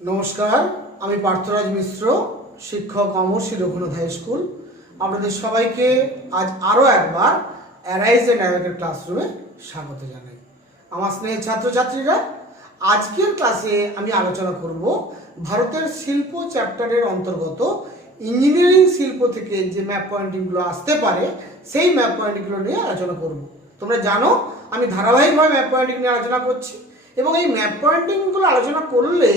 নমস্কার, আমি পার্থরাজ মিশ্র, শিক্ষক অমরশ্রী রঘুনাথ হাই স্কুল। আপনাদের সবাইকে আজ আরও একবার অ্যারাইজ অ্যান্ড অ্যাওয়েকের ক্লাসরুমে স্বাগত জানাই। আমার স্নেহের ছাত্রছাত্রীরা, আজকের ক্লাসে আমি আলোচনা করব ভারতের শিল্প চ্যাপ্টারের অন্তর্গত ইঞ্জিনিয়ারিং শিল্প থেকে যে ম্যাপ পয়েন্টিংগুলো আসতে পারে সেই ম্যাপ পয়েন্টিংগুলো নিয়ে আলোচনা করব। তোমরা জানো আমি ধারাবাহিকভাবে ম্যাপ পয়েন্টিং নিয়ে আলোচনা করছি এবং এই ম্যাপ পয়েন্টিংগুলো আলোচনা করলে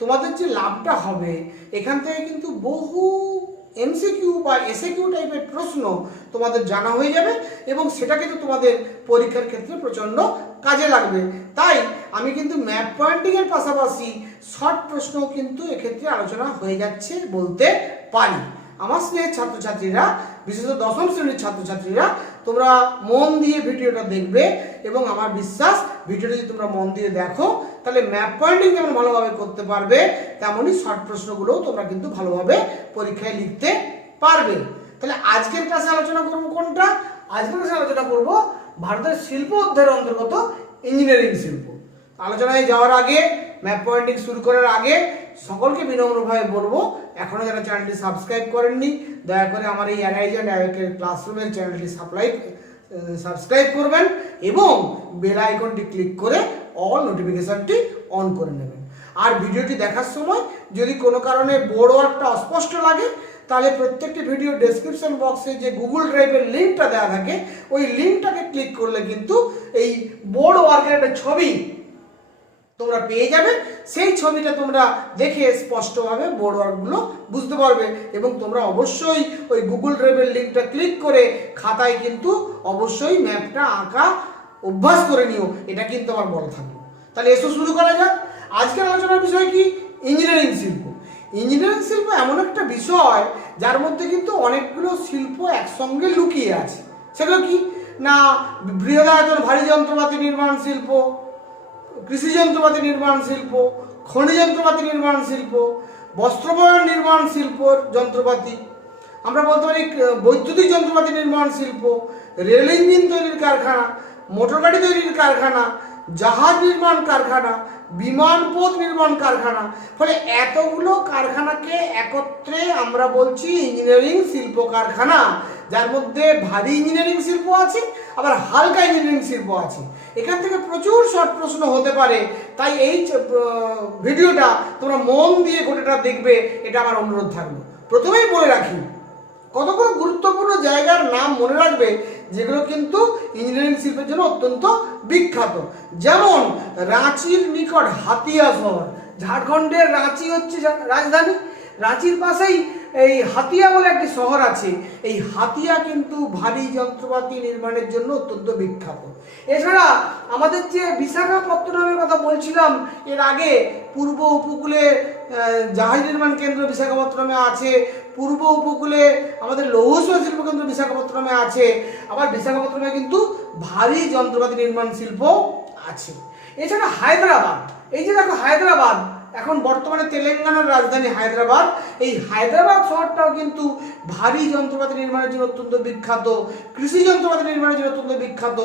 তোমাদের যে লাভটা হবে, এখান থেকে কিন্তু বহু এমসিকিউ বা এসএকিউ টাইপের প্রশ্ন তোমাদের জানা হয়ে যাবে এবং সেটা কিন্তু তোমাদের পরীক্ষার ক্ষেত্রে প্রচণ্ড কাজে লাগবে। তাই আমি কিন্তু ম্যাপ পয়েন্টিংয়ের পাশাপাশি শর্ট প্রশ্নও কিন্তু এক্ষেত্রে আলোচনা হয়ে যাচ্ছে বলতে পারি। আমার স্নেহের ছাত্রছাত্রীরা, বিশেষত দশম শ্রেণীর ছাত্রছাত্রীরা, তোমরা মন দিয়ে ভিডিওটা দেখবে এবং আমার বিশ্বাস ভিডিওটা যদি তোমরা মন দিয়ে দেখো তাহলে ম্যাপ পয়েন্টিং যেমন ভালোভাবে করতে পারবে, তেমনই শর্ট প্রশ্নগুলোও তোমরা কিন্তু ভালোভাবে পরীক্ষায় লিখতে পারবে। তাহলে আজকের ক্লাসে আলোচনা করব কোনটা? আজকের ক্লাসে আলোচনা করব ভারতের শিল্প অধ্যায়ের অন্তর্গত ইঞ্জিনিয়ারিং শিল্প। আলোচনায় যাওয়ার আগে, ম্যাপ পয়েন্টিং শুরু করার আগে সকলকে বিনম্রভাবে বলবো, এখনও যারা চ্যানেলটি সাবস্ক্রাইব করেননি দয়া করে আমার এই অ্যারাইজ অ্যান্ড অ্যাওয়েকের ক্লাসরুমের চ্যানেলটি সাবস্ক্রাইব করবেন এবং বেল আইকনটি ক্লিক করে অল নোটিফিকেশনটি অন করে নেবেন। আর ভিডিওটি দেখার সময় যদি কোনো কারণে বোর্ড ওয়ার্কটা অস্পষ্ট লাগে তাহলে প্রত্যেকটি ভিডিও ডেসক্রিপশন বক্সে যে গুগল ড্রাইভের লিঙ্কটা দেওয়া থাকে ওই লিঙ্কটাকে ক্লিক করলে কিন্তু এই বোর্ড ওয়ার্কের একটা ছবি তোমরা পেয়ে যাবে। সেই ছবিটা তোমরা দেখে স্পষ্টভাবে বোর্ড ওয়ার্কগুলো বুঝতে পারবে এবং তোমরা অবশ্যই ওই গুগল ড্রাইভের লিঙ্কটা ক্লিক করে খাতায় কিন্তু অবশ্যই ম্যাপটা আঁকা অভ্যাস করে নিও, এটা কিন্তু আমার বলা থাকলো। তাহলে এসো শুরু করা যাক। আজকের আলোচনার বিষয় কি? ইঞ্জিনিয়ারিং শিল্প। ইঞ্জিনিয়ারিং শিল্প এমন একটা বিষয় যার মধ্যে কিন্তু অনেকগুলো শিল্প একসঙ্গে লুকিয়ে আছে। সেগুলো কি না? বৃহদায়তন ভারী যন্ত্রপাতি নির্মাণ শিল্প, কৃষি যন্ত্রপাতি নির্মাণ শিল্প, খনি যন্ত্রপাতি নির্মাণ শিল্প, বস্ত্রবয়ন নির্মাণ শিল্প যন্ত্রপাতি, আমরা বলতে পারি বৈদ্যুতিক যন্ত্রপাতি নির্মাণ শিল্প, রেল ইঞ্জিন তৈরির কারখানা, মোটর গাড়ি তৈরির কারখানা, জাহাজ নির্মাণ কারখানা, বিমান পথ নির্মাণ কারখানা। ফলে এতগুলো কারখানাকে একত্রে আমরা বলছি ইঞ্জিনিয়ারিং শিল্প কারখানা, যার মধ্যে ভারী ইঞ্জিনিয়ারিং শিল্প আছে আবার হালকা ইঞ্জিনিয়ারিং শিল্প আছে। এখান থেকে প্রচুর শর্ট প্রশ্ন হতে পারে, তাই এই ভিডিওটা তোমরা মন দিয়ে গোটাটা দেখবে, এটা আমার অনুরোধ থাকবে। প্রথমেই বলে রাখি, কতগুলো গুরুত্বপূর্ণ জায়গার নাম মনে রাখবে যেগুলো কিন্তু ইঞ্জিনিয়ারিং শিল্পের জন্য অত্যন্ত বিখ্যাত। যেমন রাঁচির নিকট হাতিয়া শহর, ঝাড়খণ্ডের রাঁচি হচ্ছে রাজধানী, রাঁচির পাশেই এই হাতিয়া বলে একটি শহর আছে। এই হাতিয়া কিন্তু ভারী যন্ত্রপাতি নির্মাণের জন্য অত্যন্ত বিখ্যাত। এছাড়া আমাদের যে বিশাখাপত্তনমের কথা বলছিলাম এর আগে, পূর্ব উপকূলে জাহাজ নির্মাণ কেন্দ্র বিশাখাপত্তনমে আছে, পূর্ব উপকূলে আমাদের লৌহ শিল্প কেন্দ্র বিশাখাপত্তনমে আছে, আবার বিশাখাপত্তনমে কিন্তু ভারী যন্ত্রপাতি নির্মাণ শিল্প আছে। এছাড়া হায়দ্রাবাদ, এই যে দেখো হায়দ্রাবাদ এখন বর্তমানে তেলেঙ্গানার রাজধানী হায়দ্রাবাদ, এই হায়দ্রাবাদ শহরটাও কিন্তু ভারী যন্ত্রপাতি নির্মাণের জন্য অত্যন্ত বিখ্যাত, কৃষি যন্ত্রপাতি নির্মাণের জন্য অত্যন্ত বিখ্যাত,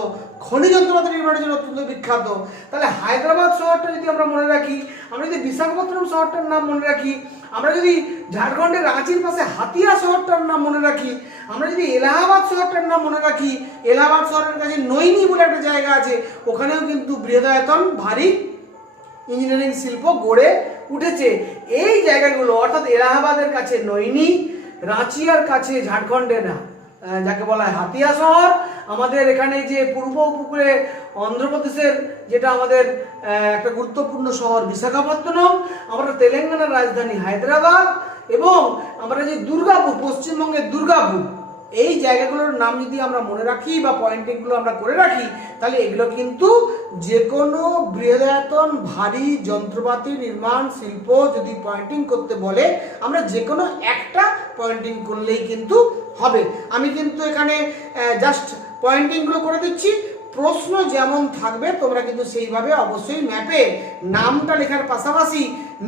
খনি যন্ত্রপাতি নির্মাণের জন্য অত্যন্ত বিখ্যাত। তাহলে হায়দ্রাবাদ শহরটা যদি আমরা মনে রাখি, আমরা যদি বিশাখাপত্তনম শহরটার নাম মনে রাখি, আমরা যদি ঝাড়খণ্ডের রাঁচির পাশে হাতিয়া শহরটার নাম মনে রাখি, আমরা যদি এলাহাবাদ শহরটার নাম মনে রাখি, এলাহাবাদ শহরের কাছে নৈনি বলে একটা জায়গা আছে, ওখানেও কিন্তু বৃহদায়তন ভারী ইঞ্জিনিয়ারিং শিল্প গড়ে উঠেছে। এই জায়গাগুলো অর্থাৎ এলাহাবাদের কাছে নৈনি, রাঁচিয়ার কাছে ঝাড়খণ্ডের যাকে বলা হয় হাতিয়া শহর, আমাদের এখানে যে পূর্ব উপকূলে অন্ধ্রপ্রদেশের যেটা আমাদের একটা গুরুত্বপূর্ণ শহর বিশাখাপত্তনম, আমরা তেলেঙ্গানার রাজধানী হায়দ্রাবাদ, এবং আমরা যে দুর্গাপুর, পশ্চিমবঙ্গের দুর্গাপুর, এই জায়গাগুলোর নাম যদি আমরা মনে রাখি বা পয়েন্টিংগুলো আমরা করে রাখি, তাহলে এগুলো কিন্তু যে কোনো বৃহদায়তন ভারী যন্ত্রপাতি নির্মাণ শিল্প যদি পয়েন্টিং করতে বলে, আমরা যে কোনো একটা পয়েন্টিং করলেই কিন্তু হবে। আমি কিন্তু এখানে জাস্ট পয়েন্টিংগুলো করে দিচ্ছি, প্রশ্ন যেমন থাকবে তোমরা কিন্তু সেইভাবে অবশ্যই ম্যাপে নামটা লেখার পাশাপাশি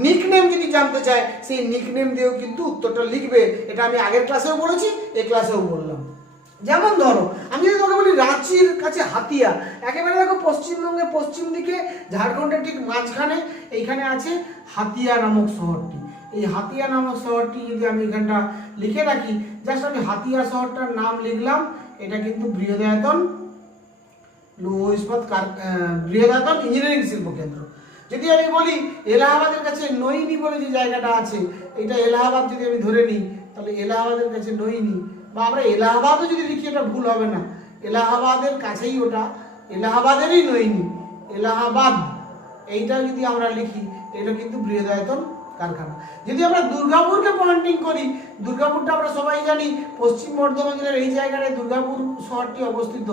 নিকনেম যদি জানতে চায় সেই নিকনেম দিয়েও কিন্তু উত্তরটা লিখবে। এটা আমি আগের ক্লাসেও বলেছি, এই ক্লাসেও বললাম। যেমন ধরো আমি যদি তোমাকে বলি রাঁচির কাছে হাতিয়া, একেবারে দেখো পশ্চিমবঙ্গের পশ্চিম দিকে ঝাড়খণ্ডের ঠিক মাঝখানে এইখানে আছে হাতিয়া নামক শহরটি। এই হাতিয়া নামক শহরটি যদি আমি এখানটা লিখে রাখি, জাস্ট আমি হাতিয়া শহরটার নাম লিখলাম, এটা কিন্তু বৃহদায়তন লৌহ ইস্পাত বৃহদায়তন ইঞ্জিনিয়ারিং শিল্প কেন্দ্র। যদি আমি বলি এলাহাবাদের কাছে নৈনি বলে যে জায়গাটা আছে, এটা এলাহাবাদ যদি আমি ধরে নিই, তাহলে এলাহাবাদের কাছে নৈনি, বা আমরা এলাহাবাদও যদি লিখি এটা ভুল হবে না, এলাহাবাদের কাছেই ওটা, এলাহাবাদেরই নৈনি, এলাহাবাদ এইটা যদি আমরা লিখি, এটা কিন্তু বৃহদায়তন কারখানা। যদি আমরা দুর্গাপুরকে পয়েন্টিং করি, দুর্গাপুরটা আমরা সবাই জানি পশ্চিম বর্ধমান জেলার এই জায়গায় দুর্গাপুর শহরটি অবস্থিত,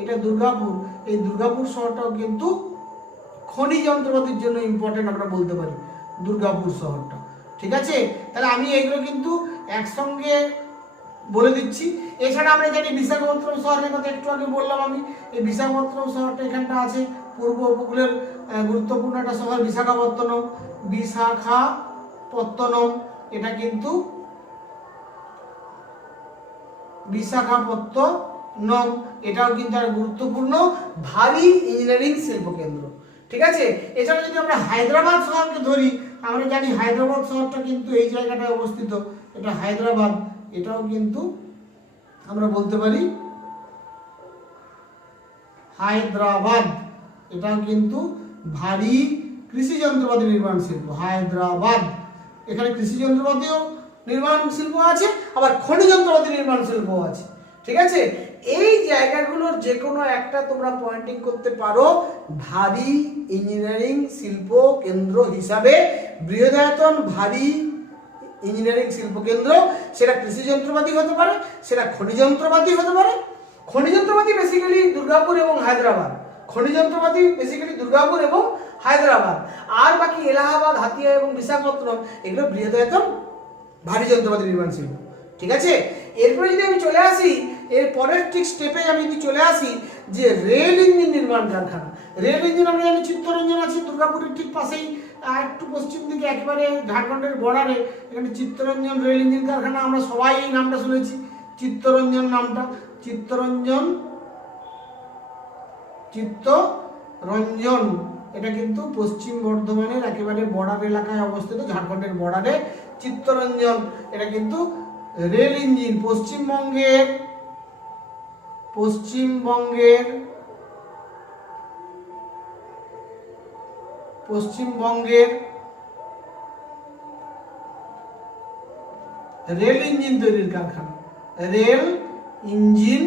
এটা দুর্গাপুর। এই দুর্গাপুর শহরটাও কিন্তু খনি যন্ত্রপাতির জন্য ইম্পর্টেন্ট আমরা বলতে পারি দুর্গাপুর শহরটা। ঠিক আছে, তাহলে আমি এইগুলো কিন্তু একসঙ্গে বলে দিচ্ছি। এছাড়া আমরা জানি বিশাখাপত্তনম শহরের কথা একটু আগে বললাম আমি, এই বিশাখাপত্তনম শহরটা এখানটা আছে, পূর্ব উপকূলের গুরুত্বপূর্ণ একটা শহর বিশাখাপত্তনম। বিশাখাপত্তনম এটা কিন্তু বিশাখাপত্তনম এটাও কিন্তু একটা গুরুত্বপূর্ণ ভারী ইঞ্জিনিয়ারিং শিল্প কেন্দ্র। ঠিক আছে, এছাড়া যদি আমরা হায়দ্রাবাদ শহরকে ধরি, আমরা জানি হায়দ্রাবাদ শহরটা কিন্তু এই জায়গাটায় অবস্থিত, এটা হায়দ্রাবাদ, এটাও কিন্তু আমরা বলতে পারি হায়দ্রাবাদ, এটাও কিন্তু ভারী কৃষি যন্ত্রপাতি নির্মাণ শিল্প হায়দ্রাবাদ। এখানে কৃষি যন্ত্রপাতিও নির্মাণ শিল্প আছে, আবার খনি যন্ত্রপাতি নির্মাণ শিল্প আছে। ঠিক আছে, এই জায়গাগুলোর যে কোনো একটা তোমরা পয়েন্টিং করতে পারো ভারী ইঞ্জিনিয়ারিং শিল্প কেন্দ্র হিসাবে। বৃহদায়তন ভারী ইঞ্জিনিয়ারিং শিল্প কেন্দ্র, সেটা কৃষি যন্ত্রপাতি হতে পারে, সেটা খনি যন্ত্রপাতি হতে পারে। খনি যন্ত্রপাতি বেসিক্যালি দুর্গাপুর এবং হায়দ্রাবাদ, খনি যন্ত্রপাতি বেসিক্যালি দুর্গাপুর এবং হায়দ্রাবাদ, আর বাকি এলাহাবাদ, হাতিয়া এবং বিশাখাপত্তনম এগুলো বৃহদায়তন ভারী যন্ত্রপাতি নির্মাণ শিল্প। ঠিক আছে, এরপরে যদি আমি চলে আসি, এর পরের ঠিক স্টেপে আমি যদি চলে আসি যে রেল ইঞ্জিন নির্মাণ কারখানা। রেল ইঞ্জিন আমরা জানি চিত্তরঞ্জন আছে দুর্গাপুরের ঠিক পাশেই, একটু পশ্চিম দিকে একেবারে ঝাড়খণ্ডের বর্ডারে, এখানে চিত্তরঞ্জন রেল ইঞ্জিন কারখানা, আমরা সবাই এই নামটা শুনেছি, চিত্তরঞ্জন নামটা, চিত্তরঞ্জন এটা কিন্তু পশ্চিম বর্ধমানের একেবারে বর্ডার এলাকায় অবস্থিত, ঝাড়খণ্ডের বর্ডারে চিত্তরঞ্জন, এটা কিন্তু রেল ইঞ্জিন পশ্চিমবঙ্গের রেল ইঞ্জিন তৈরির কারখানা, রেল ইঞ্জিন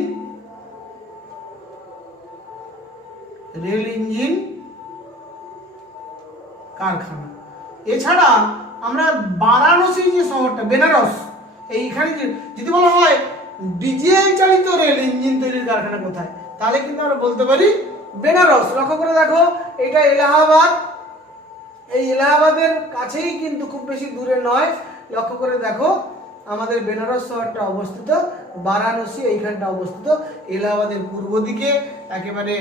কারখানা। এছাড়া আমরা বারাণসী যে শহরটা বেনারস, এইখানে যদি বলা হয় ডিজেল চালিত রেল ইঞ্জিন তৈরির কারখানা কোথায়, তাহলে কিন্তু আমরা বলতে পারি বেনারস। লক্ষ্য করে দেখো, এটা এলাহাবাদ, এই এলাহাবাদের কাছেই কিন্তু খুব বেশি দূরে নয়। লক্ষ্য করে দেখো আমাদের বেনারস শহরটা অবস্থিত, বারাণসী এইখানটা অবস্থিত এলাহাবাদের পূর্ব দিকে, একেবারে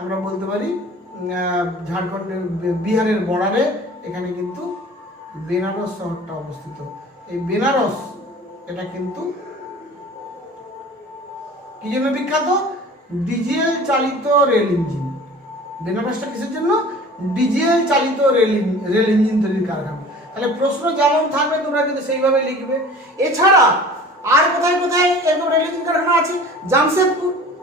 আমরা বলতে পারি ঝাড়খণ্ডের বিহারের বর্ডারে, এখানে কিন্তু বেনারস শহরটা অবস্থিত। এই বেনারস এটা কিন্তু কি জন্য বিখ্যাত? ডিজেল চালিত রেল ইঞ্জিন। বেনারসটা কিসের জন্য? ডিজেল চালিত রেল ইঞ্জিন তৈরির কারখানা। তাহলে প্রশ্ন যেমন থাকবে তোমরা কিন্তু সেইভাবে লিখবে। এছাড়া আর কোথায় কোথায় এরকম রেল ইঞ্জিন কারখানা আছে?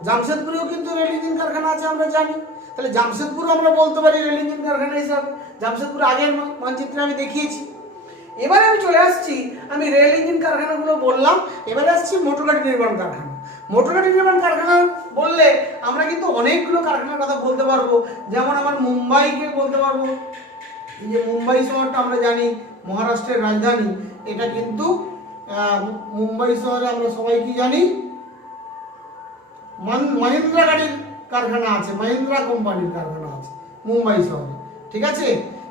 জামশেদপুরেও কিন্তু রেল ইঞ্জিন কারখানা আছে আমরা জানি। তাহলে জামশেদপুরও আমরা বলতে পারি রেল ইঞ্জিন কারখানা হিসাবে। জামশেদপুর আগের মানচিত্রে আমি দেখিয়েছি। এবারে আমি চলে আসছি, আমি রেল ইঞ্জিন কারখানাগুলো বললাম, এবারে আসছি মোটর গাড়ি নির্মাণ কারখানা। মোটর গাড়ি নির্মাণ কারখানা বললে আমরা কিন্তু অনেকগুলো কারখানার কথা বলতে পারবো। যেমন আমার মুম্বাইকে বলতে পারবো, যে মুম্বাই শহরটা আমরা জানি মহারাষ্ট্রের রাজধানী, এটা কিন্তু মুম্বাই শহরে আমরা সবাই কি জানি মহিন্দ্রা গাড়ির কারখানা আছে, মহিন্দ্রা কোম্পানির কারখানা আছে মুম্বাই শহরে। ঠিক আছে,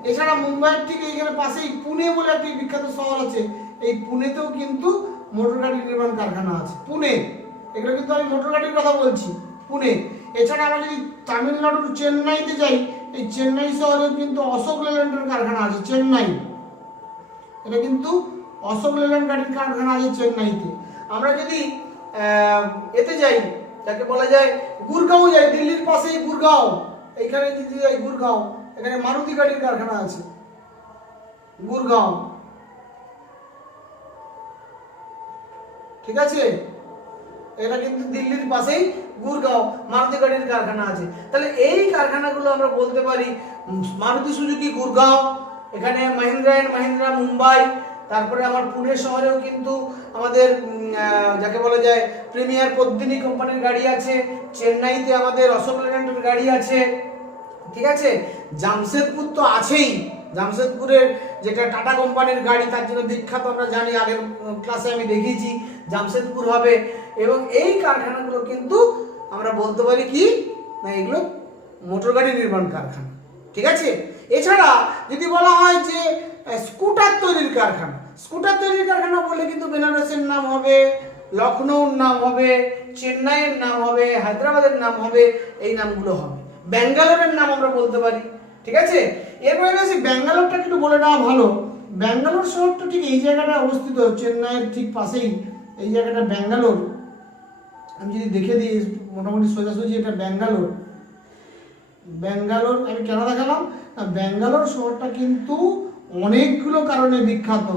এছাড়া মুম্বাইয়ের ঠিক এইখানে পাশেই পুনে বলে একটি বিখ্যাত শহর আছে, এই পুনেতেও কিন্তু মোটর গাড়ি নির্মাণ কারখানা আছে। পুনে, এগুলো কিন্তু আমি মোটর গাড়ির কথা বলছি, পুনে। এছাড়া আমরা যদি তামিলনাড়ুর চেন্নাইতে যাই, এই চেন্নাই শহরেও কিন্তু অশোক লেল্যান্ডের কারখানা আছে, চেন্নাই, এটা কিন্তু অশোক লেল্যান্ড গাড়ির কারখানা আছে চেন্নাইতে। আমরা যদি এতে যাই, যাকে বলা যায় গুরগাঁও যাই, দিল্লির পাশেই গুরগাঁও, এইখানে যদি যাই গুরগাঁও, এখানে মারুতি গাড়ির কারখানা আছে গুরগাঁও, ঠিক আছে, এটা কিন্তু দিল্লির পাশেই গুরগাঁও, মারুতি গাড়ির কারখানা আছে। তাহলে এই কারখানাগুলো আমরা বলতে পারি মারুতি সুজুকি গুরগাঁও, এখানে মহিন্দ্রা এন্ড মহিন্দ্রা মুম্বাই, তারপরে আমার পুনে শহরেও কিন্তু আমাদের যাকে বলা যায় প্রিমিয়ার পদ্মিনী কোম্পানির গাড়ি আছে, চেন্নাইতে আমাদের অশোক লেল্যান্ডের গাড়ি আছে, ঠিক আছে, জামশেদপুর তো আছেই, জামশেদপুরের যেটা টাটা কোম্পানির গাড়ি তার জন্য বিখ্যাত, আমরা জানি, আগের ক্লাসে আমি দেখিয়েছি জামশেদপুর হবে। এবং এই কারখানাগুলো কিন্তু আমরা বলতে পারি কি না, এগুলো মোটর গাড়ি নির্মাণ কারখানা, ঠিক আছে। এছাড়া যদি বলা হয় যে স্কুটার তৈরির কারখানা, স্কুটার তৈরির কারখানা বললে কিন্তু বেনারসের নাম হবে, লখনৌর নাম হবে, চেন্নাইয়ের নাম হবে, হায়দ্রাবাদের নাম হবে, এই নামগুলো হবে। ব্যাঙ্গালোরের নাম আমরা বলতে পারি, ঠিক আছে। এরপরে বেশি ব্যাঙ্গালোরটা একটু বলে নেওয়া ভালো। ব্যাঙ্গালোর শহরটা ঠিক এই জায়গাটায় অবস্থিত, চেন্নাইয়ের ঠিক পাশেই এই জায়গাটা ব্যাঙ্গালোর। আমি যদি দেখে দিই মোটামুটি সোজাসুজি এটা ব্যাঙ্গালোর। ব্যাঙ্গালোর আমি কেন দেখালাম না, ব্যাঙ্গালোর শহরটা কিন্তু অনেকগুলো কারণে বিখ্যাত।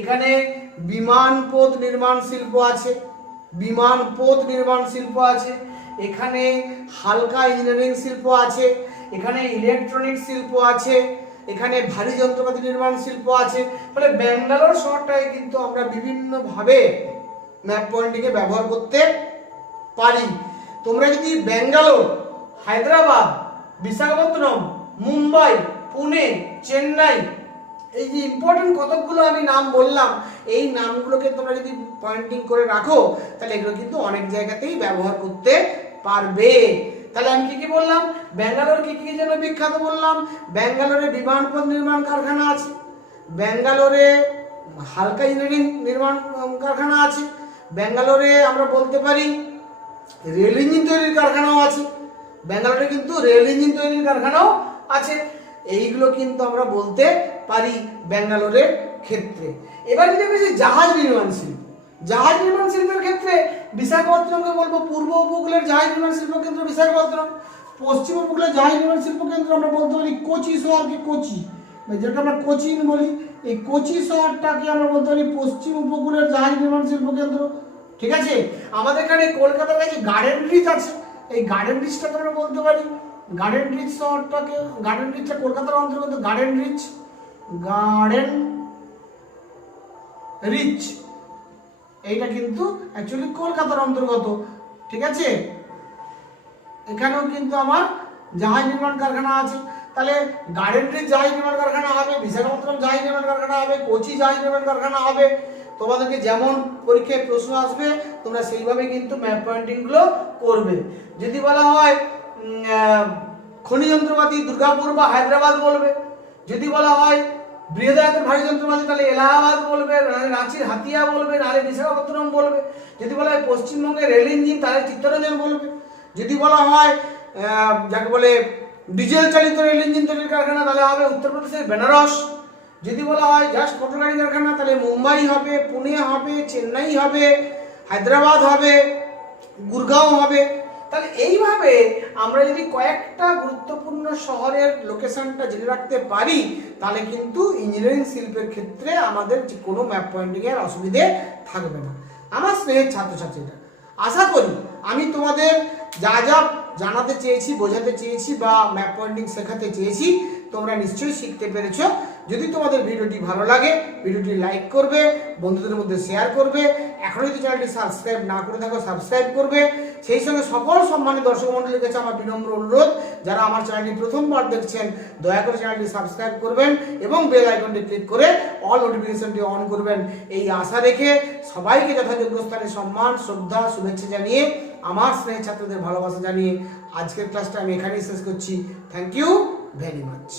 এখানে বিমানপথ নির্মাণ শিল্প আছে, বিমানপথ নির্মাণ শিল্প আছে, এখানে হালকা ইঞ্জিনিয়ারিং শিল্প আছে, এখানে ইলেকট্রনিক শিল্প আছে, এখানে ভারী যন্ত্রপাতি নির্মাণ শিল্প আছে। ফলে ব্যাঙ্গালোর শহরটাকে কিন্তু আমরা বিভিন্নভাবে ম্যাপ পয়েন্টিংয়ে ব্যবহার করতে পারি। তোমরা যদি ব্যাঙ্গালোর, হায়দ্রাবাদ, বিশাখাপত্তনম, মুম্বাই, পুনে, চেন্নাই, এই যে ইম্পর্টেন্ট কতকগুলো আমি নাম বললাম, এই নামগুলোকে তোমরা যদি পয়েন্টিং করে রাখো তাহলে এগুলো কিন্তু অনেক জায়গাতেই ব্যবহার করতে পারবে। তাহলে আমি কি বললাম, ব্যাঙ্গালোর কি জন্য বিখ্যাত বললাম, ব্যাঙ্গালোরে বিমানপথ নির্মাণ কারখানা আছে, ব্যাঙ্গালোরে হালকা ইঞ্জিনিয়ারিং নির্মাণ কারখানা আছে, ব্যাঙ্গালোরে আমরা বলতে পারি রেল ইঞ্জিন তৈরির কারখানাও আছে, ব্যাঙ্গালোরে কিন্তু রেল ইঞ্জিন তৈরির কারখানাও আছে। এইগুলো কিন্তু আমরা বলতে পারি ব্যাঙ্গালোরের ক্ষেত্রে। এবার যদি বেশি জাহাজ নির্মাণ শিল্প, জাহাজ নির্মাণ শিল্পের ক্ষেত্রে বিশাখাপত্তনমকে বলবো পূর্ব উপকূলের জাহাজ নির্মাণ শিল্প কেন্দ্র বিশাখাপত্তনম, পশ্চিম উপকূলের জাহাজ নির্মাণ শিল্প কেন্দ্র আমরা বলতে পারি কোচি শহরকে, কোচি যেটা আমরা কোচিন বলি, এই কোচি শহরটাকে আমরা বলতে পারি পশ্চিম উপকূলের জাহাজ নির্মাণ শিল্প কেন্দ্র, ঠিক আছে। আমাদের এখানে কলকাতার কাছে গার্ডেন ব্রিজ আছে, এই গার্ডেন ব্রিজটাকে আমরা বলতে পারি, গার্ডেন ব্রিজ শহরটাকে, গার্ডেন ব্রিজটা কলকাতার অন্তর্গত, গার্ডেন ব্রিজ, গার্ডেন রিচ, এইটা কিন্তু অ্যাকচুয়ালি কলকাতার অন্তর্গত, ঠিক আছে। এখানেও কিন্তু আমার জাহাজ নির্মাণ কারখানা আছে। তাহলে গার্ডেন রিচ জাহাজ নির্মাণ কারখানা হবে, বিশাখাপত্তনম জাহাজ নির্মাণ কারখানা হবে, কোচি জাহাজ নির্মাণ কারখানা হবে। তোমাদেরকে যেমন পরীক্ষায় প্রশ্ন আসবে তোমরা সেইভাবে কিন্তু ম্যাপ পয়েন্টিংগুলো করবে। যদি বলা হয় খনি যন্ত্রপাতি দুর্গাপুর বা হায়দ্রাবাদ বলবে, যদি বলা হয় বৃহদায়তন ভারী যন্ত্রপাতি তাহলে এলাহাবাদ বলবে, নাহলে রাঁচির হাতিয়া বলবে, নাহলে বিশাখাপত্তনম বলবে। যদি বলা হয় পশ্চিমবঙ্গের রেল ইঞ্জিন তাহলে চিত্তরঞ্জন বলবে। যদি বলা হয় যাকে বলে ডিজেল চালিত রেল ইঞ্জিন তৈরির কারখানা তাহলে হবে উত্তরপ্রদেশের বেনারস। যদি বলা হয় জাস্ট মোটর গাড়ি কারখানা তাহলে মুম্বাই হবে, পুনে হবে, চেন্নাই হবে, হায়দ্রাবাদ হবে, গুরগাঁও হবে। তাহলে এইভাবে আমরা যদি কয়েকটা গুরুত্বপূর্ণ শহরের লোকেশনটা জেনে রাখতে পারি তাহলে কিন্তু ইঞ্জিনিয়ারিং শিল্পের ক্ষেত্রে আমাদের কোনো ম্যাপ পয়েন্টিংয়ের অসুবিধে থাকবে না। আমার স্নেহের ছাত্রছাত্রীরা, আশা করি আমি তোমাদের যা যা জানাতে চেয়েছি, বোঝাতে চেয়েছি বা ম্যাপ পয়েন্টিং শেখাতে চেয়েছি তোমরা নিশ্চয়ই শিখতে পেরেছো। যদি তোমাদের ভিডিওটি ভালো লাগে ভিডিওটি লাইক করবে, বন্ধুদের মধ্যে শেয়ার করবে, এখনো যদি চ্যানেলটি সাবস্ক্রাইব না করে থাকো সাবস্ক্রাইব করবে। সেই সঙ্গে সকল সম্মানিত দর্শক মণ্ডলীর কাছে আমার বিনম্র অনুরোধ, যারা আমার চ্যানেলটি প্রথমবার দেখছেন দয়া করে চ্যানেলটি সাবস্ক্রাইব করবেন এবং বেল আইকনটি ক্লিক করে অল নোটিফিকেশনটি অন করবেন। এই আশা রেখে সবাইকে যথাযোগ্য স্থানে সম্মান, শ্রদ্ধা, শুভেচ্ছা জানিয়ে আমার স্নেহের ছাত্রদের ভালোবাসা জানিয়ে আজকের ক্লাসটা আমি এখানেই শেষ করছি। Thank you very much.